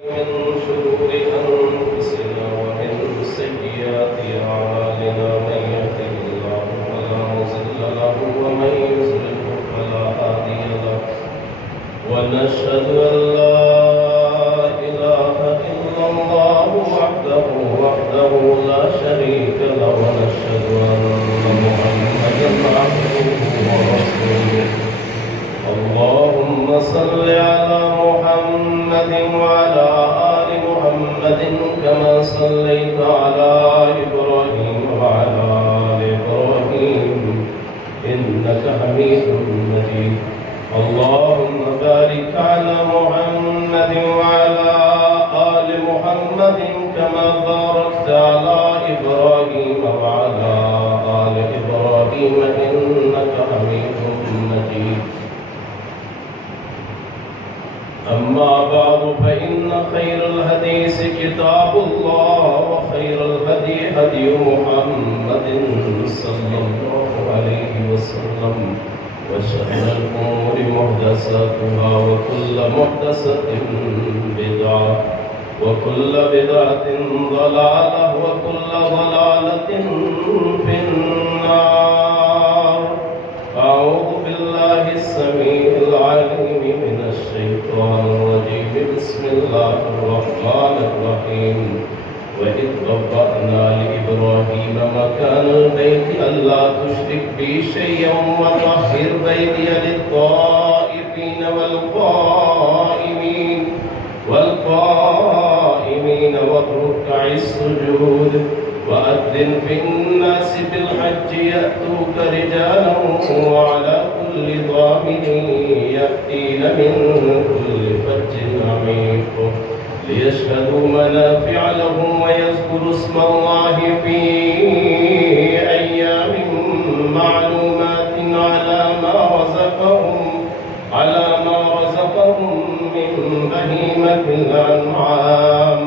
من شرور أنفسنا ومن سيئات أعمالنا من يهده الله فلا مضل له ومن يضلل فلا هادي له ونشهد أن لا إله إلا الله وحده لا شريك له ونشهد أن محمدا عبده ورسوله اللهم صل على محمد وعلى آل محمد كما صليت على إبراهيم وعلى آل إبراهيم إنك حميد مجيد اللهم بارك على محمد وعلى آل محمد كما باركت على إبراهيم وعلى آل إبراهيم إنك حميد مجيد أما بعد فإن خير الحديث كتاب الله وخير الهدي هدي محمد صلى الله عليه وسلم وشر الأمور محدثاتها وكل محدثة بدعة وكل بدعة ضلالة وكل ضلالة في النار أعوذ بالله السميع العليم من الشيطان الرجيم بسم الله الرحمن الرحيم وإذ بوأنا لإبراهيم مكان البيت ألا تشرك بي شيئا وطهر بيتي للطائفين والقائمين والركع السجود وأذن في الناس بالحج يأتوك رجالا وعلى كل ضامن يأتين من كل فج عميق ليشهدوا منافع لهم ويذكروا اسم الله في أيام معلومات على ما رزقهم من بهيمة الأنعام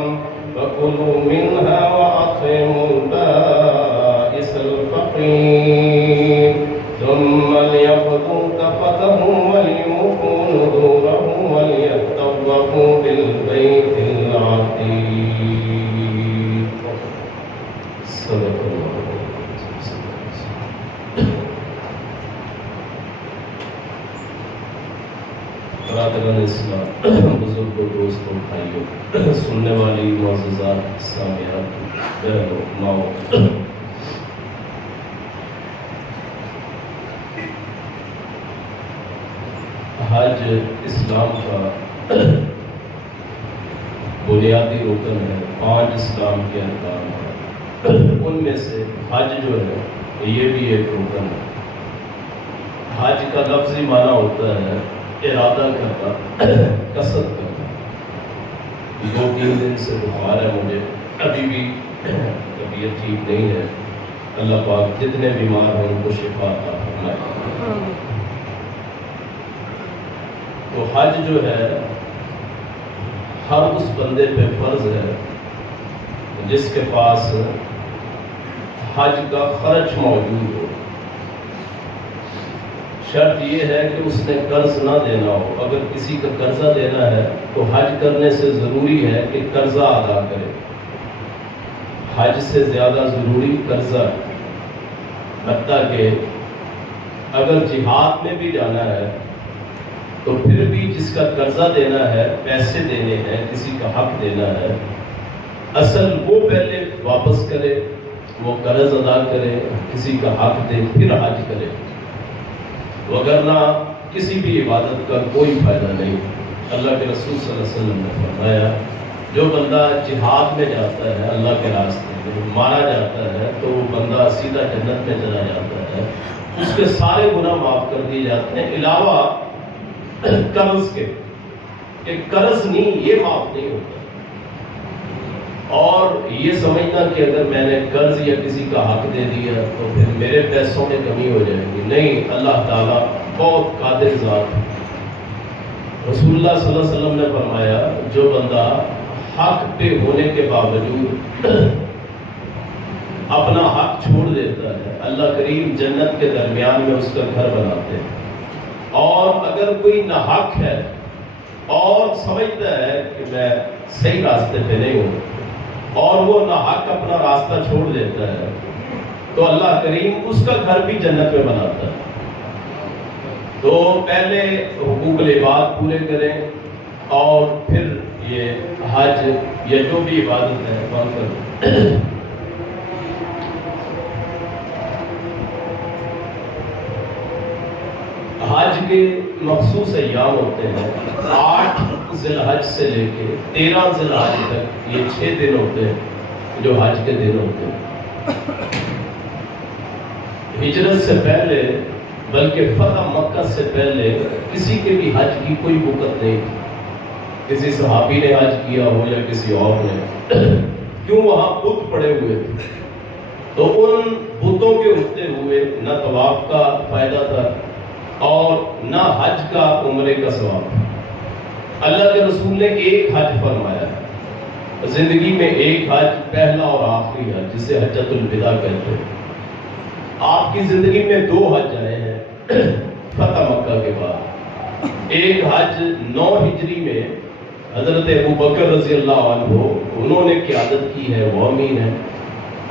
فكلوا منها وأطعموا البائس الفقير ثم ليقضوا تفتهم وليوفوا نذورهم وليطوفوا بالبيت العتيق صدق الله برادران اسلام بزرگوں دوستوں بھائیوں سننے والی معززات سامعات بہنوں ماؤں حج اسلام کا بنیادی رکن ہے 5 اسلام کے ارکان ہیں ان میں سے حج جو ہے یہ بھی ایک رکن ہے حج کا لفظی معنی ہوتا ہے ارادہ کرنا قصد کرنا 2-3 دن سے بخار ہے مجھے ابھی بھی طبیعت ٹھیک نہیں ہے اللہ پاک جتنے بیمار ہیں ان کو شفا عطا فرمائے تو حج جو ہے ہر اس بندے پہ فرض ہے جس کے پاس حج کا خرچ موجود ہو شرط یہ ہے کہ اس نے قرض نہ دینا ہو اگر کسی کا قرضہ دینا ہے تو حج کرنے سے ضروری ہے کہ قرضہ ادا کرے حج سے زیادہ ضروری قرضہ حتیٰ کہ اگر جہاد میں بھی جانا ہے تو پھر بھی جس کا قرضہ دینا ہے پیسے دینے ہیں کسی کا حق دینا ہے اصل وہ پہلے واپس کرے وہ قرض ادا کرے کسی کا حق دے پھر حج کرے وگرنہ کسی بھی عبادت کا کوئی فائدہ نہیں اللہ کے رسول صلی اللہ علیہ وسلم نے فرمایا جو بندہ جہاد میں جاتا ہے اللہ کے راستے میں مارا جاتا ہے تو وہ بندہ سیدھا جنت میں چلا جاتا ہے اس کے سارے گناہ معاف کر دیے جاتے ہیں علاوہ قرض کے کہ قرض نہیں یہ معاف نہیں ہوتا اور یہ سمجھنا کہ اگر میں نے قرض یا کسی کا حق دے دیا تو پھر میرے پیسوں میں کمی ہو جائے گی نہیں اللہ تعالیٰ بہت قادر ذات ہے رسول اللہ صلی اللہ علیہ وسلم نے فرمایا جو بندہ حق پہ ہونے کے باوجود اپنا حق چھوڑ دیتا ہے اللہ کریم جنت کے درمیان میں اس کا گھر بناتے ہیں اور اگر کوئی ناحق ہے اور سمجھتا ہے کہ میں صحیح راستے پہ نہیں ہوتا اور وہ ناحق اپنا راستہ چھوڑ دیتا ہے تو اللہ کریم اس کا گھر بھی جنت میں بناتا ہے۔ تو پہلے حقوق العباد پورے کریں اور پھر یہ حج یا جو بھی عبادت ہے وہ کریں۔ حج کے مخصوص ایام ہوتے ہیں، 8 ذی الحج سے لے کے 13 ذی الحج تک، یہ 6 دن ہوتے ہیں جو حج کے دن ہوتے ہیں۔ ہجرت سے پہلے بلکہ فتح مکہ سے پہلے کسی کے بھی حج کی کوئی وقت نہیں تھی، کسی صحابی نے حج کیا ہو یا کسی اور نے، کیوں وہاں بت پڑے ہوئے تھے تو ان بتوں کے اٹھتے ہوئے نہ طواف کا فائدہ تھا اور نہ حج کا عمرے کا ثواب۔ اللہ کے رسول نے ایک حج فرمایا ہے، زندگی میں ایک حج، پہلا اور آخری حج، جسے حجۃ الوداع کہتے ہیں۔ آپ کی زندگی میں 2 حج آئے ہیں فتح مکہ کے بعد۔ ایک حج 9 ہجری میں حضرت ابوبکر رضی اللہ عنہ انہوں نے قیادت کی ہے، وہ امین ہے،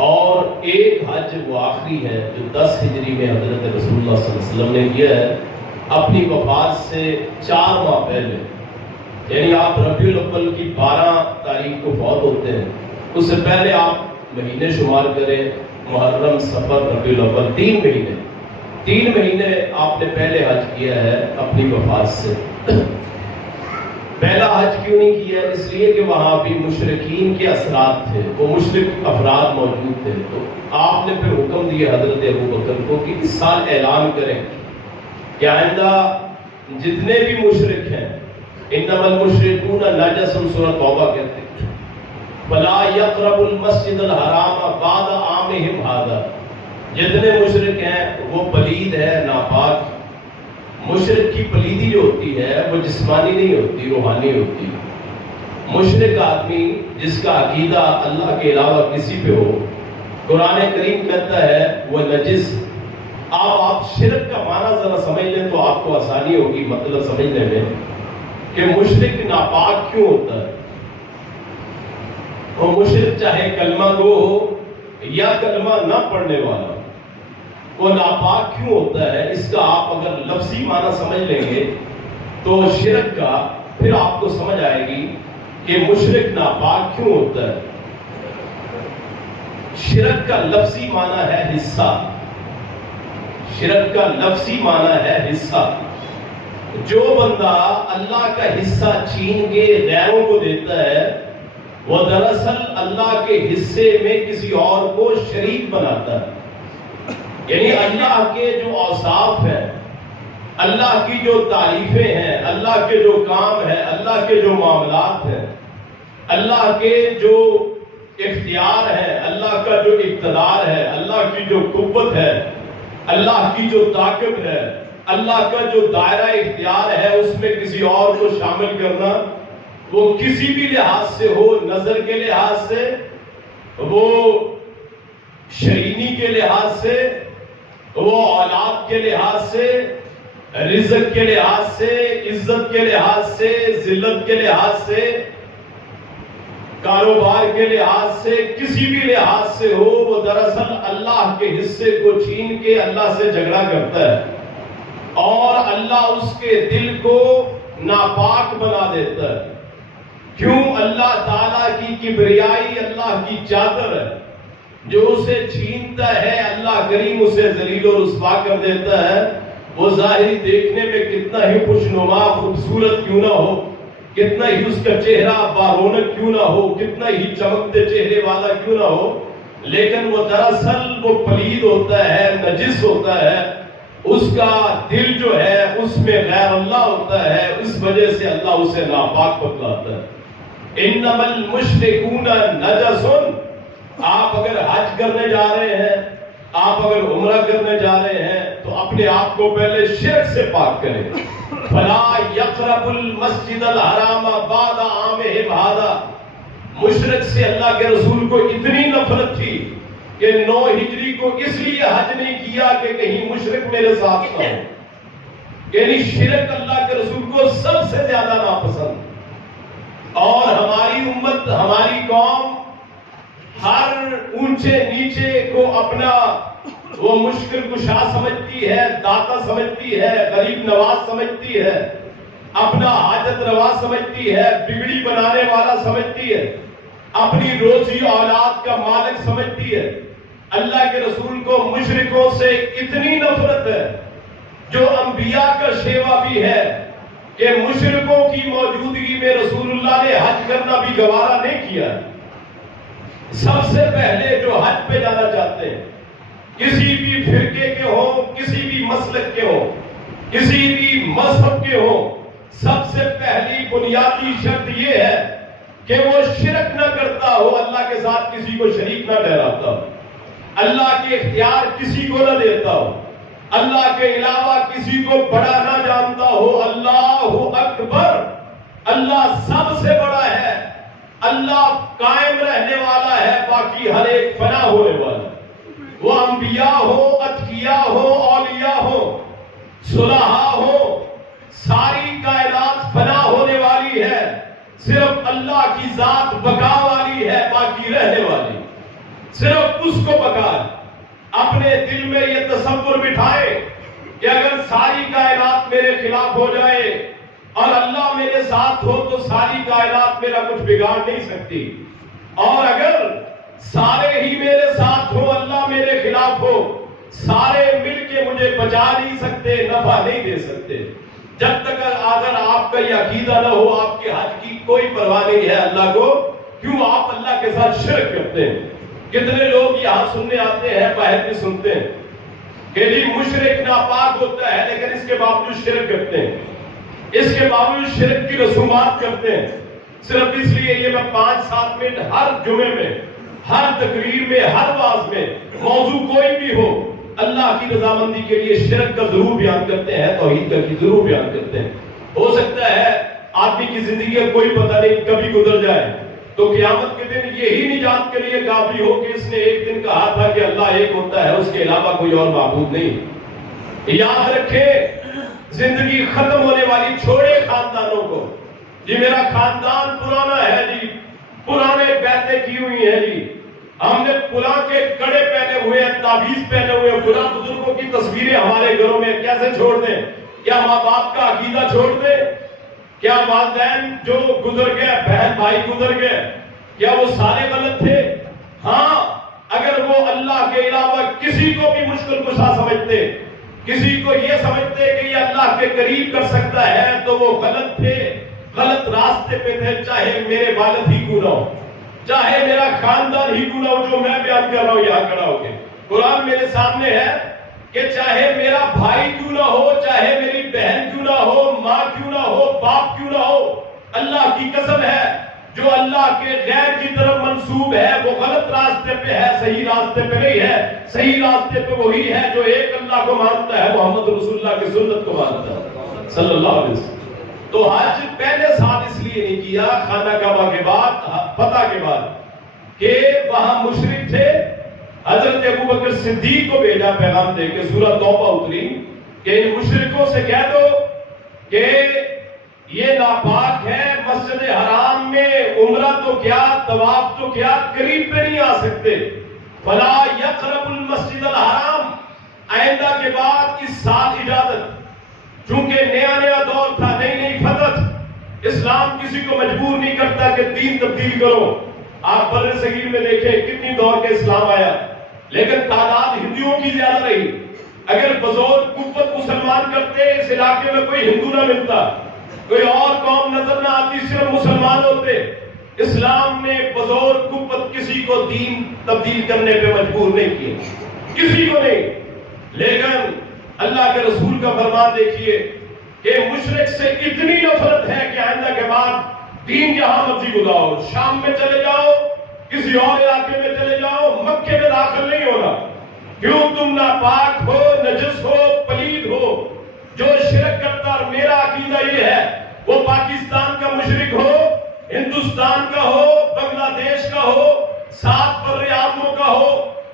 اور ایک حج وہ آخری ہے جو 10 ہجری میں حضرت رسول اللہ صلی اللہ علیہ وسلم نے کیا ہے اپنی وفات سے 4 ماہ پہلے، یعنی آپ ربیع الاول کی 12 تاریخ کو فوت ہوتے ہیں، اس سے پہلے آپ مہینے شمار کریں، محرم، صفر، ربیع الاول، 3 مہینے آپ نے پہلے حج کیا ہے اپنی وفات سے۔ پہلا حج کیوں نہیں کیا؟ اس لیے کہ وہاں بھی مشرکین کے اثرات تھے، وہ مشرک افراد موجود تھے، تو آپ نے پھر حکم دیا حضرت ابوبکر کو کہ اس سال اعلان کریں کہ آئندہ جتنے بھی مشرک ہیں، انما المشرکون نجس، سورۃ توبہ کہتے ہیں، فلا یقربوا المسجد الحرام بعد عامہم ھذا، جتنے مشرک ہیں وہ پلید ہے، ناپاک۔ مشرک کی پلیدی جو ہوتی ہے وہ جسمانی نہیں ہوتی، روحانی ہوتی۔ مشرک آدمی جس کا عقیدہ اللہ کے علاوہ کسی پہ ہو، قرآن کریم کہتا ہے وہ نجس۔ آپ شرک کا معنی ذرا سمجھ لیں تو آپ کو آسانی ہوگی مطلب سمجھنے میں کہ مشرک ناپاک کیوں ہوتا ہے۔ وہ مشرک چاہے کلمہ گو ہو یا کلمہ نہ پڑھنے والا، وہ ناپاک کیوں ہوتا ہے، اس کا آپ اگر لفظی معنی سمجھ لیں گے تو شرک کا، پھر آپ کو سمجھ آئے گی کہ مشرک ناپاک کیوں ہوتا ہے۔ شرک کا لفظی معنی ہے حصہ، شرک کا لفظی معنی ہے حصہ۔ جو بندہ اللہ کا حصہ چھین کے غیروں کو دیتا ہے وہ دراصل اللہ کے حصے میں کسی اور کو شریک بناتا ہے۔ یعنی اللہ کے جو اوصاف ہیں، اللہ کی جو تعریفیں ہیں، اللہ کے جو کام ہیں، اللہ کے جو معاملات ہیں، اللہ کے جو اختیار ہے، اللہ کا جو اقتدار ہے، اللہ کی جو قوت ہے، اللہ کی جو طاقت ہے، اللہ کا جو دائرہ اختیار ہے، اس میں کسی اور کو شامل کرنا، وہ کسی بھی لحاظ سے ہو، نظر کے لحاظ سے، وہ شرینی کے لحاظ سے، وہ اولاد کے لحاظ سے، رزق کے لحاظ سے، عزت کے لحاظ سے، ذلت کے لحاظ سے، کاروبار کے لحاظ سے، کسی بھی لحاظ سے ہو، وہ دراصل اللہ کے حصے کو چھین کے اللہ سے جھگڑا کرتا ہے اور اللہ اس کے دل کو ناپاک بنا دیتا ہے۔ کیوں؟ اللہ تعالیٰ کی کبریائی اللہ کی چادر ہے، جو اسے چھینتا ہے اللہ کریم اسے ذلیل و رسوا کر دیتا ہے۔ وہ ظاہری دیکھنے میں کتنا ہی خوشنما خوبصورت کیوں نہ ہو، کتنا ہی اس کا چہرہ بارونق کیوں نہ ہو، کتنا ہی چمکتے چہرے والا کیوں نہ ہو، لیکن وہ دراصل وہ پلید ہوتا ہے، نجس ہوتا ہے، اس کا دل جو ہے اس میں غیر اللہ ہوتا ہے، اس وجہ سے اللہ اسے ناپاک بتلاتا ہے۔ انما المشرکون نجس۔ آپ اگر حج کرنے جا رہے ہیں، آپ اگر عمرہ کرنے جا رہے ہیں تو اپنے آپ کو پہلے شرک سے پاک کریں۔ فلا یقرب المسجد الحرام بعد عامہم ھذا۔ مشرک سے اللہ کے رسول کو اتنی نفرت تھی کہ 9 ہجری کو اس لیے حج نہیں کیا کہ کہیں مشرک میرے ساتھ نہ ہو۔ یعنی شرک اللہ کے رسول کو سب سے زیادہ ناپسند۔ اور ہماری امت، ہماری قوم ہر اونچے نیچے کو اپنا وہ مشکل کشا سمجھتی ہے، داتا سمجھتی ہے، غریب نواز سمجھتی ہے، اپنا حاجت روا سمجھتی ہے، بگڑی بنانے والا سمجھتی ہے، اپنی روزی اولاد کا مالک سمجھتی ہے۔ اللہ کے رسول کو مشرکوں سے اتنی نفرت ہے، جو انبیاء کا شیوا بھی ہے، کہ مشرکوں کی موجودگی میں رسول اللہ نے حج کرنا بھی گوارا نہیں کیا۔ سب سے پہلے جو حج پہ جانا چاہتے ہیں، کسی بھی فرقے کے ہوں، کسی بھی مسلک کے ہوں، کسی بھی مذہب کے ہوں، سب سے پہلی بنیادی شرط یہ ہے کہ وہ شرک نہ کرتا ہو، اللہ کے ساتھ کسی کو شریک نہ ٹھہراتا ہو، اللہ کے اختیار کسی کو نہ دیتا ہو، اللہ کے علاوہ کسی کو بڑا نہ جانتا ہو۔ اللہ اکبر، اللہ سب سے بڑا ہے، اللہ قائم رہنے والا ہے، باقی ہر ایک فنا ہونے والا ہے۔ وہ انبیاء ہو، اتقیاء ہو، اولیاء ہو، صلحاء ہو، ساری کائنات فنا ہونے والی ہے، صرف اللہ کی ذات بقا والی ہے، باقی رہنے والی، صرف اس کو بقا ہے۔ اپنے دل میں یہ تصور بٹھائے کہ اگر ساری کائنات میرے خلاف ہو جائے اور اللہ میرے ساتھ ہو تو ساری کائنات میرا کچھ بگاڑ نہیں سکتی، اور اگر سارے ہی میرے ساتھ ہو، اللہ میرے خلاف ہو، سارے مل کے مجھے بچا نہیں سکتے، نفع نہیں دے سکتے۔ جب تک اگر آپ کا یہ عقیدہ نہ ہو، آپ کے حج کی کوئی پرواہ نہیں ہے اللہ کو، کیوں آپ اللہ کے ساتھ شرک کرتے ہیں؟ کتنے لوگ یہاں سننے آتے ہیں، باہر بھی سنتے ہیں کہ جی مشرک ناپاک ہوتا ہے، لیکن اس کے باوجود شرک کرتے ہیں، اس کے باوجود شرک کی رسومات کرتے ہیں، صرف اس لیے یہ میں 5-7 منٹ ہر جمعے میں، ہر تقریر میں، ہر واعظ میں، موضوع کوئی بھی ہو، اللہ کی رضامندی کے لیے شرک کا ضرور بیان کرتے ہیں، توحید کا ضرور بیان کرتے ہیں۔ ہو سکتا ہے آدمی کی زندگی کا کوئی پتہ نہیں کبھی گزر جائے تو قیامت کے دن یہی نجات کے لیے کافی ہو کہ اس نے ایک دن کہا تھا کہ اللہ ایک ہوتا ہے، اس کے علاوہ کوئی اور معبود نہیں۔ یاد رکھیں، زندگی ختم ہونے والی، چھوڑے خاندانوں کو، جی میرا خاندان پرانا ہے، جی پرانے بیعتیں کی ہوئی ہیں، جی ہم نے پراں کے کڑے پہنے ہوئے ہیں، تعویذ پہنے ہوئے ہیں، پراں بزرگوں کی تصویریں ہمارے گھروں میں، کیسے چھوڑ دیں؟ کیا ماں باپ کا عقیدہ چھوڑ دیں؟ کیا والدین جو گزر گئے، بہن بھائی گزر گئے، کیا وہ سارے غلط تھے؟ ہاں، اگر وہ اللہ کے علاوہ کسی کو بھی مشکل کشا سمجھتے، کسی کو یہ سمجھتے کہ یہ اللہ کے قریب کر سکتا ہے، تو وہ غلط تھے، غلط راستے پہ تھے، چاہے میرے والد ہی کیوں نہ ہو، چاہے میرا خاندان ہی کیوں نہ ہو، جو میں بیان کر رہا ہوں یہاں کھڑا ہو کے، قرآن میرے سامنے ہے کہ چاہے میرا بھائی کیوں نہ ہو، چاہے میری بہن کیوں نہ ہو، ماں کیوں نہ ہو، باپ کیوں نہ ہو، اللہ کی قسم ہے جو اللہ کے غیر کی طرف منسوب ہے وہ غلط راستے پہ ہے، صحیح راستے پہ نہیں ہے۔ صحیح راستے پہ وہی ہے جو ایک اللہ کو مانتا ہے، محمد رسول اللہ کی سنت کو مانتا ہے صلی اللہ علیہ وسلم۔ تو حج پہلے سال اس لیے نہیں کیا، خانہ کعبہ کے بعد، فتح کے بعد، کہ وہاں مشرک تھے۔ حضرت ابوبکر صدیق کو بھیجا پیغام دے کے، سورہ توبہ اتری کہ ان مشرکوں سے کہہ دو کہ یہ ناپاک ہے، مسجد حرام میں عمرہ تو کیا، طواف تو کیا، قریب پہ نہیں آ سکتے۔ فلا یقرب المسجد الحرام، آئندہ کے بعد اس سال اجازت، چونکہ نیا دور تھا، نئی فتح، اسلام کسی کو مجبور نہیں کرتا کہ دین تبدیل کرو۔ آپ بر صغیر میں دیکھیں کتنی دور کے اسلام آیا، لیکن تعداد ہندوؤں کی زیادہ رہی۔ اگر بزور قوت مسلمان کرتے، اس علاقے میں کوئی ہندو نہ ملتا، کوئی اور قوم نظر نہ آتی، صرف مسلمان ہوتے۔ اسلام نے بزور قوت کسی کو دین تبدیل کرنے پہ مجبور نہیں کیا، کسی کو نہیں۔ لیکن اللہ کے رسول کا فرمان دیکھیے کہ مشرک سے اتنی نفرت ہے کہ آئندہ کے بعد دین جہاں مرضی بلاؤ، شام میں چلے جاؤ، کسی اور علاقے میں چلے جاؤ، مکے میں داخل نہیں ہونا۔ کیوں؟ تم ناپاک ہو، نجس ہو، پلید ہو۔ جو شرک کرتا، اور میرا عقیدہ یہ ہے، وہ پاکستان کا مشرک ہو، ہندوستان کا ہو، بنگلہ دیش کا ہو، 7 بر اعظموں کا ہو،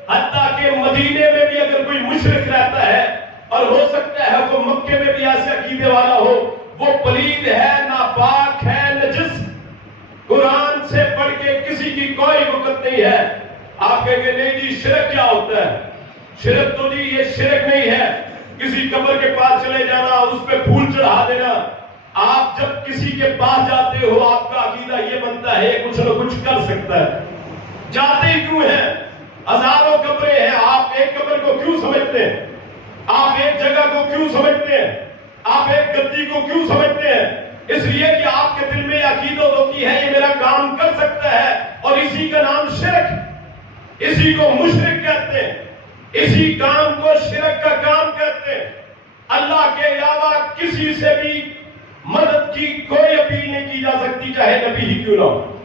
حتیٰ کہ مدینے میں بھی اگر کوئی مشرک رہتا ہے، اور ہو سکتا ہے وہ مکے میں بھی ایسے عقیدے والا ہو، وہ پلید ہے، ناپاک ہے، نجس۔ کسی کی کوئی وقت نہیں ہے. آپ کہیں گے نہیں جی شرک کیا ہوتا ہے؟ شرک تو جی یہ شرک نہیں ہے کسی قبر کے پاس چلے جانا اور اس پہ پھول چڑھا دینا. آپ جب کسی کے پاس جاتے ہو آپ کا عقیدہ یہ بنتا ہے کچھ نہ کچھ کر سکتا ہے. جاتے ہی کیوں ہیں؟ ہزاروں قبریں ہیں، آپ ایک قبر کو کیوں سمجھتے ہیں؟ آپ ایک جگہ کو کیوں سمجھتے ہیں؟ آپ ایک گدی کو کیوں سمجھتے ہیں؟ اس لیے کہ آپ کے دل میں عقیدت ہوتی ہے یہ میرا کام کر سکتا ہے، اور اسی کا نام شرک، اسی کو مشرک کہتے ہیں، اسی کام کو شرک کا کام کہتے ہیں. اللہ کے علاوہ کسی سے بھی مدد کی کوئی اپیل نہیں کی جا سکتی چاہے نبی ہی کیوں نہ ہو.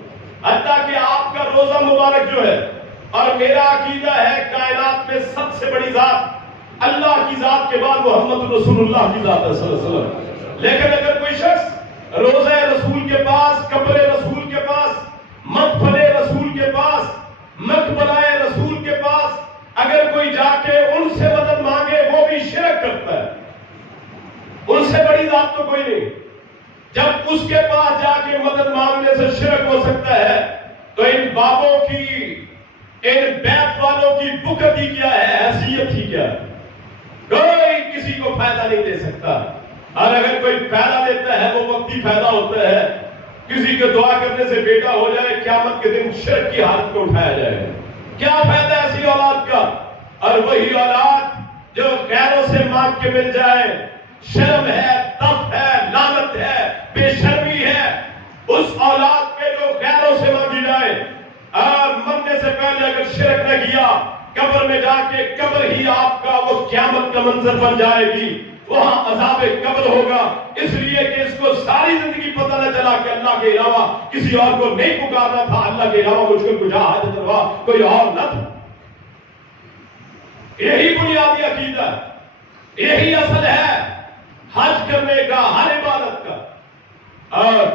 حتیٰ کہ آپ کا روزہ مبارک جو ہے، اور میرا عقیدہ ہے کائنات میں سب سے بڑی ذات اللہ کی ذات کے بعد محمد رسول اللہ کی ذات ہے صلی اللہ علیہ وسلم. لیکن اگر کوئی شخص روزہ رسول کے پاس، قبر رسول کے پاس، مدفن رسول کے پاس، مقبرہ رسول کے پاس اگر کوئی جا کے ان سے مدد مانگے وہ بھی شرک کرتا ہے. ان سے بڑی ذات تو کوئی نہیں. جب اس کے پاس جا کے مدد مانگنے سے شرک ہو سکتا ہے تو ان بابوں کی، ان بیت والوں کی بکت ہی کیا ہے، حیثیت ہی کیا ہے؟ کوئی کسی کو فائدہ نہیں دے سکتا، اور اگر کوئی فائدہ دیتا ہے وہ وقتی فائدہ ہوتا ہے. کسی کو دعا کرنے سے بیٹا ہو جائے، قیامت کے دن شرک کی حالت کو اٹھایا جائے. کیا فائدہ ایسی اولاد کا؟ اور وہی اولاد جو غیروں سے مانگ کے مل جائے، شرم ہے، تف ہے، لعنت ہے، بے شرمی ہے اس اولاد پہ جو غیروں سے مانگی جائے. اور مرنے سے پہلے اگر شرک نہ کیا، قبر میں جا کے قبر ہی آپ کا وہ قیامت کا منظر بن جائے گی، وہاں عذاب قبر ہوگا. اس لیے کہ اس کو ساری زندگی پتہ نہ چلا کہ اللہ کے علاوہ کسی اور کو نہیں پکارنا تھا، اللہ کے علاوہ مجھ کو کچھ حاجت روا کوئی اور نہ تھا. یہی بنیادی عقیدہ، یہی اصل ہے حج کرنے کا، ہر عبادت کا. اور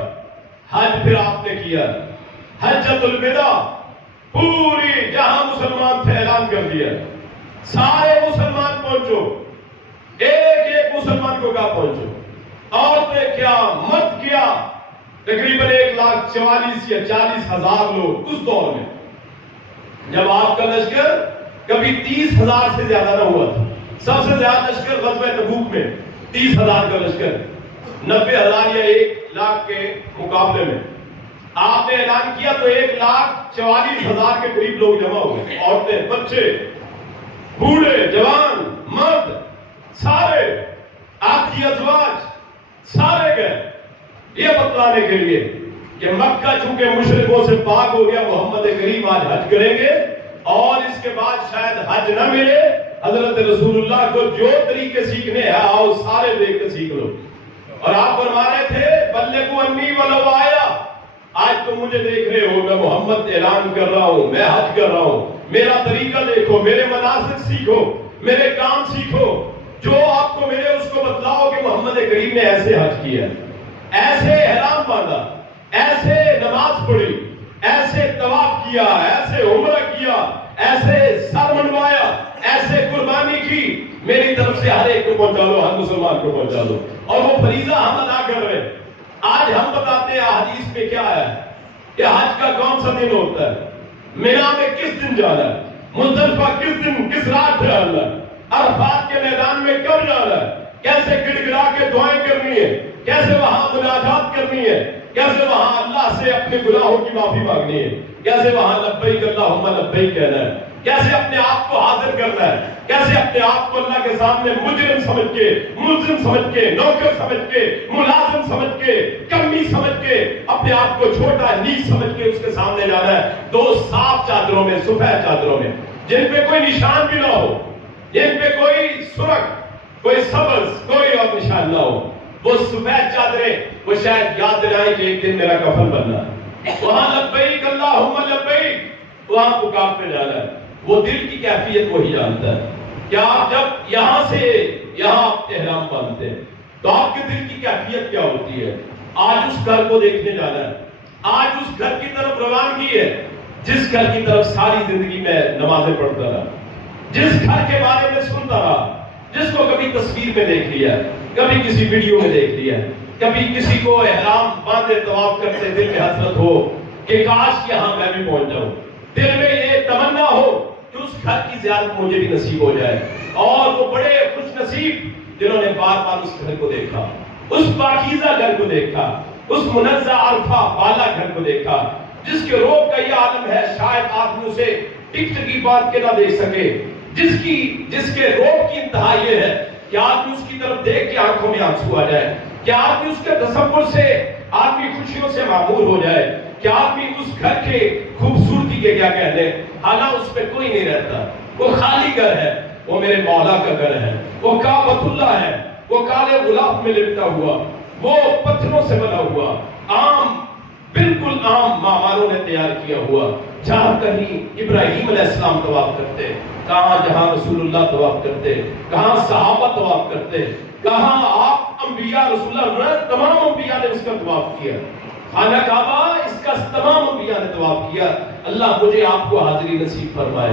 حج پھر آپ نے کیا، حجۃ الوداع، پوری جہاں مسلمان تھے اعلان کر دیا، سارے مسلمان پہنچو. ایک ایک مسلمان کو کہا پہنچو. عورتیں کیا، مرد کیا، تقریباً 1,44,000 یا 40,000 لوگ اس دور میں. جب آپ کا لشکر کبھی 30,000 سے زیادہ نہ ہوا تھا. سب سے زیادہ لشکر غزوہ تبوک میں 30,000 کا لشکر، 90,000 یا 1,00,000 کے مقابلے میں آپ نے اعلان کیا تو 1,44,000 کے قریب لوگ جمع ہو گئے. عورتیں، بچے، بوڑھے، جوان، مرد، سارے، آپ کی ازواج سارے گئے یہ بتلانے کے لیے کہ مکہ چونکہ مشرکوں سے پاک ہو گیا، محمد کریم آج حج کریں گے، اور اس کے بعد شاید حج نہ ملے. حضرت رسول اللہ کو جو طریقے سیکھنے ہیں آؤ سارے دیکھ کے سیکھ لو. اور آپ فرما رہے تھے بلغوا انی ولو آیا. آج تم مجھے دیکھ رہے ہو، میں محمد اعلان کر رہا ہوں، میں حج کر رہا ہوں، میرا طریقہ دیکھو، میرے مناسک سیکھو، میرے کام سیکھو، جو آپ کو ملے اس کو بتلاؤ کہ محمد کریم نے ایسے حج کیا، ایسے احرام باندھا، ایسے نماز پڑھی، ایسے طواف کیا، ایسے عمرہ کیا، ایسے سر منڈوایا، ایسے قربانی کی. میری طرف سے ہر ایک کو پہنچا دو، ہر مسلمان کو پہنچا دو. اور وہ فریضہ ہم ادا کر رہے ہیں. آج ہم بتاتے ہیں حدیث میں کیا ہے کہ حج کا کون سا دن ہوتا ہے، مینا میں کس دن جانا ہے، مزدلفہ کس دن کس رات جانا ہے، عرفات کے میدان میں کب جانا ہے، کیسے گڑ گڑا کے دعائیں کرنی ہے، کیسے وہاں مناجات کرنی ہے، کیسے وہاں اللہ سے اپنے گناہوں کی معافی مانگنی ہے، کیسے وہاں لبیک اللہم لبیک کہنا ہے، کیسے اپنے آپ کو حاضر کرنا ہے، کیسے اپنے آپ کو اللہ کے سامنے مجرم سمجھ کے، ملزم سمجھ کے، نوکر سمجھ کے، ملازم سمجھ کے، کمی سمجھ کے، اپنے آپ کو چھوٹا نیچ سمجھ کے اس کے سامنے جانا ہے. 2 صاف چادروں میں، سفید چادروں میں، جن پہ کوئی نشان بھی نہ ہو، جن پہ کوئی سرخ، کوئی سبز، کوئی اور نشان نہ ہو. وہ سفید چادریں وہ شاید یاد دلائیں کہ ایک دن میرا کفن بننا. وہاں لبیک اللہم لبیک، وہاں پکارتے جانا ہے. وہ دل کی کیفیت وہی جانتا ہے کہ آپ جب یہاں سے یہاں آپ احرام باندھتے ہیں تو آپ کے دل کی کیفیت کیا ہوتی ہے. آج اس گھر کو دیکھنے جانا ہے، آج اس گھر کی طرف روانگی ہے جس گھر کی طرف ساری زندگی میں نمازیں پڑھتا رہا، جس گھر کے بارے میں سنتا رہا، جس کو کبھی تصویر میں دیکھ لیا، کبھی کسی ویڈیو میں دیکھ لیا، کبھی کسی کو احرام باندھے طواف کرتے دل میں حسرت ہو کہ کاش یہاں میں بھی پہنچ جاؤں. دل میں یہ تمنا ہو کہ اس گھر کی زیارت مجھے بھی نصیب ہو جائے. اور وہ بڑے خوش نصیب جنہوں نے بار بار اس گھر کو دیکھا, اس پاکیزہ گھر کو دیکھا, اس منزہ عرفہ بالا گھر کو دیکھا, جس کے روب کا یہ عالم ہے شاید آدمی اسے ٹکٹ کی بات کے نہ دیکھ سکے, جس کے روب کی انتہا یہ ہے کہ آدمی اس کی طرف دیکھ کے آنکھوں میں آنسو آ جائے, کہ آدمی اس کے تصور سے آدمی خوشیوں سے معمور ہو جائے, کہ آدمی اس گھر کے خوبصورتی کے کیا کہنے, حالانکہ اس میں کوئی نہیں رہتا, وہ خالی گھر ہے, وہ میرے مولا کا گھر ہے, وہ کعبۃ اللہ ہے, وہ کالے غلاف میں لپٹا ہوا, وہ پتھروں سے بنا ہوا, عام بالکل عام معماروں نے تیار کیا ہوا, جہاں کہیں ابراہیم علیہ السلام طواف کرتے, کہاں جہاں رسول اللہ طواف کرتے, کہاں صحابہ طواف کرتے, کہاں آپ انبیاء رسول اللہ تمام انبیاء نے اس کا طواف کیا, خانہ کعبہ اس کا تمام انبیاء نے طواف کیا. اللہ مجھے آپ کو حاضری نصیب فرمائے,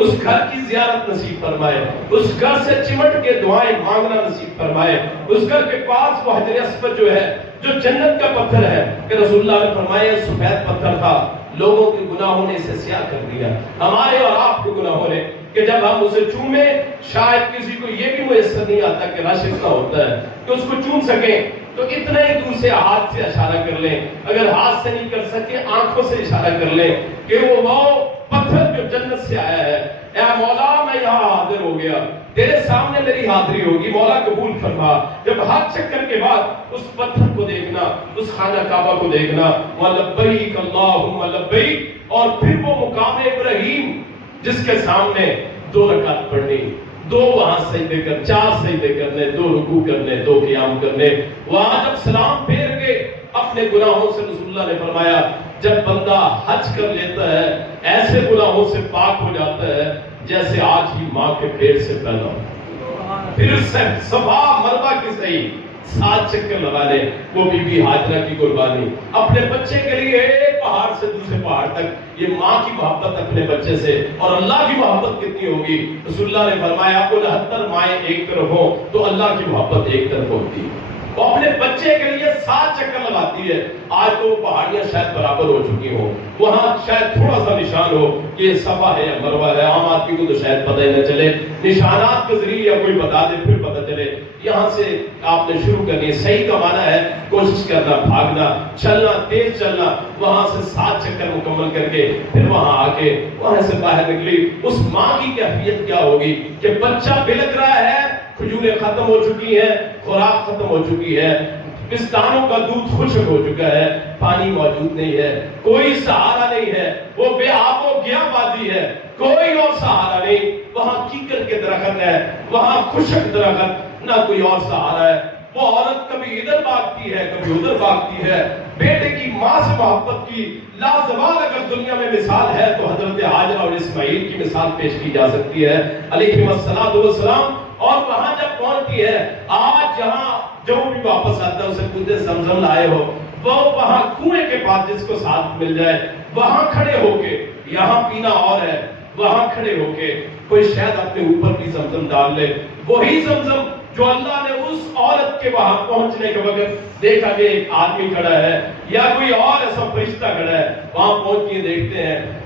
اس گھر کی زیارت نصیب فرمائے, اس گھر سے چمٹ کے دعائیں مانگنا نصیب فرمائے, اس گھر کے پاس وہ حجر اسود جو ہے جو جنت کا پتھر ہے, کہ رسول اللہ نے فرمایا سفید پتھر تھا, لوگوں کے گناہوں نے اسے سیاہ کر دیا, ہمارے اور آپ کے گناہوں نے, کہ جب ہم اسے چومیں شاید کسی کو یہ بھی میسر نہیں آتا کہ رش اتنا ہوتا ہے کہ اس کو چوم سکیں, تو اتنا ہی دور سے ہاتھ سے اشارہ کر لیں, اگر ہاتھ سے نہیں کر سکے آنکھوں سے اشارہ کر لیں کہ وہ پتھر جو جنت سے آیا ہے, اے مولا میں یہاں حاضر ہو گیا, تیرے سامنے میری حاضری ہوگی, مولا قبول فرما. جب ہاتھ چکر کے بعد اس پتھر کو دیکھنا, اس خانہ کعبہ کو دیکھنا, لبیک اللہم لبیک, اور پھر وہ مقام ابراہیم جس کے سامنے 2 رکعت پڑھنی, 2 وہاں سجدے کر, 4 سجدے کرنے, 2 رکوع کرنے, 2 قیام کرنے, وہاں جب سلام پھیر کے اپنے گناہوں سے, رسول اللہ نے فرمایا جب بندہ حج کر لیتا ہے ایسے گناہوں سے پاک ہو جاتا ہے جیسے آج ہی ماں کے پیٹ سے پیدا ہو. پھر صفا مروا کی صحیح 7 چکر لگا لے, وہ بی بی ہاجرہ کی قربانی, اپنے بچے کے لیے ایک پہاڑ سے دوسرے پہاڑ تک, یہ ماں کی محبت اپنے بچے سے, اور اللہ کی محبت کتنی ہوگی. رسول اللہ نے فرمایا 69 مائیں ایک طرف ہوں تو اللہ کی محبت ایک طرف ہوتی ہے. وہ اپنے بچے کے لیے 7 چکر لگاتی ہے. آج تو پہاڑیاں شاید برابر ہو چکی ہوں, وہاں شاید تھوڑا سا نشان ہو کہ یہ صفا ہے یا مروہ ہے, عام آدمی کو تو شاید پتہ ہی نہ چلے, نشانات کے ذریعے یا کوئی بتا دے پھر پتہ چلے. یہاں سے آپ نے شروع کرنی ہے, صحیح کا معنی ہے کوشش کرنا, بھاگنا, چلنا, تیز چلنا, وہاں سے 7 چکر مکمل کر کے پھر وہاں آ کے وہاں سے باہر نکلی. اس ماں کی کیفیت کیا ہوگی کہ بچہ بلک رہا ہے, کھجوریں ختم ہو چکی ہیں, خوراک ختم ہو چکی ہے, پستانوں کا دودھ خشک ہو چکا ہے, پانی موجود نہیں ہے, کوئی سہارا نہیں ہے, وہ بے آب و گیا وادی ہے, کوئی اور سہارا نہیں, وہاں کیکر کے درخت ہے, وہاں خشک درخت, نہ کوئی اور سہارا ہے. وہ عورت کبھی ادھر بھاگتی ہے کبھی ادھر بھاگتی ہے, بیٹے کی ماں سے محبت کی لازوال اگر دنیا میں مثال ہے تو حضرت ہاجرہ اور اسماعیل کی مثال پیش کی جا سکتی ہے علیہ السلام. اور وہاں جب پہنچتی ہے, آج جہاں جو بھی واپس آتا ہے اسے پوچھتے زمزم لائے ہو, وہ وہاں کنویں کے پاس جس کو ساتھ مل جائے وہاں کھڑے ہو کے, یہاں پینا اور ہے, وہاں کھڑے ہو کے کوئی شاید اپنے اوپر بھی زمزم ڈال لے, وہی زمزم جو اللہ نے اس عورت کے وہاں پہنچنے کے وقت دیکھا کہ ایک آدمی کھڑا ہے یا کوئی اور ایسا فرشتہ کھڑا ہے, وہاں پہنچ کے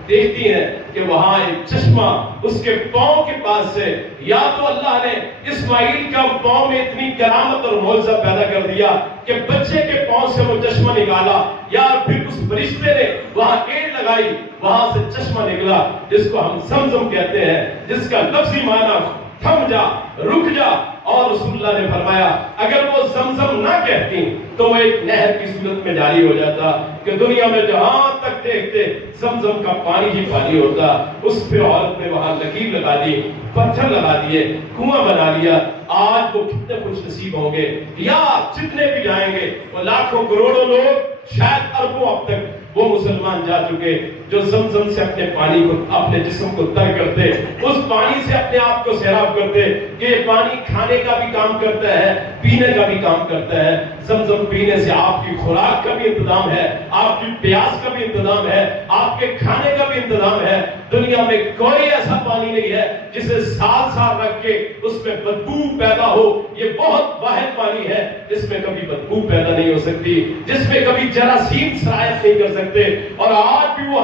دیکھتی ہیں کہ وہاں ایک چشمہ اس کے پاؤں کے پاس سے, یا تو اللہ نے اسماعیل کا پاؤں میں اتنی کرامت اور معجزہ پیدا کر دیا کہ بچے کے پاؤں سے وہ چشمہ نکالا, یا پھر اس فرشتے نے وہاں ایڑ لگائی, وہاں سے چشمہ نکلا جس کو ہم زمزم کہتے ہیں, جس کا لفظی معنی تھم جا, رک جا. اور رسول اللہ نے فرمایا اگر وہ زمزم نہ کہتی تو وہ ایک نہر کی صورت میں جاری ہو جاتا کہ دنیا میں جہاں تک دیکھتے زمزم کا پانی ہی پانی ہوتا. اس پہ عورت نے وہاں لکیر لگا دی, پتھر لگا دیے, کنواں بنا لیا. آج وہ کتنے خوش نصیب ہوں گے, یا جتنے بھی جائیں گے وہ لاکھوں کروڑوں لوگ, شاید اربوں اب تک وہ مسلمان جا چکے جو زمزم سے اپنے پانی کو, اپنے جسم کو تر کرتے, اس پانی سے اپنے آپ کو سیراب کرتے کہ یہ پانی کھانے کا بھی کام کرتا ہے, پینے کا بھی کام کرتا ہے. زمزم پینے سے آپ کی خوراک کا بھی انتظام ہے, آپ کی پیاس کا بھی انتظام ہے, آپ آپ کے کھانے کا بھی انتظام ہے. دنیا میں کوئی ایسا پانی نہیں ہے جسے سال سال رکھ کے اس میں بدبو پیدا ہو. یہ بہت واحد پانی ہے جس میں کبھی بدبو پیدا نہیں ہو سکتی, جس میں کبھی جراثیم سرایت نہیں کر سکتے. اور آج بھی وہ